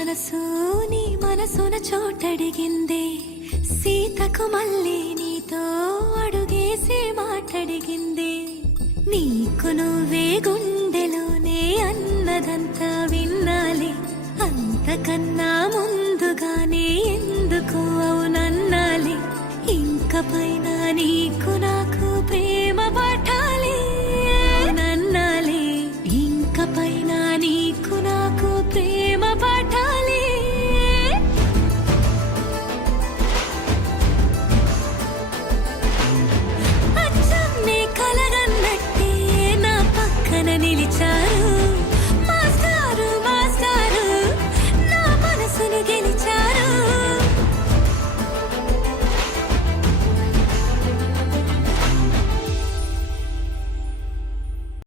మనసు నీ మనసున చోటడిగిందే, సీతకు మళ్ళీ నీతో అడుగేసి మాటడిగిందే. నీకు నువ్వే గుండెలోనే అన్నదంతా విన్నాలే, అంతకన్నా ముందుగానే ఎందుకు అవునన్నాలే. ఇంక పైన నీకు నాకు ప్రేమ పాఠాలే నన్నాలే, ఇంక పైన నీకు నాకు ప్రేమ పాఠాలే. అచ్చం నీ కలగన్నట్టే నా పక్కన నిలిచా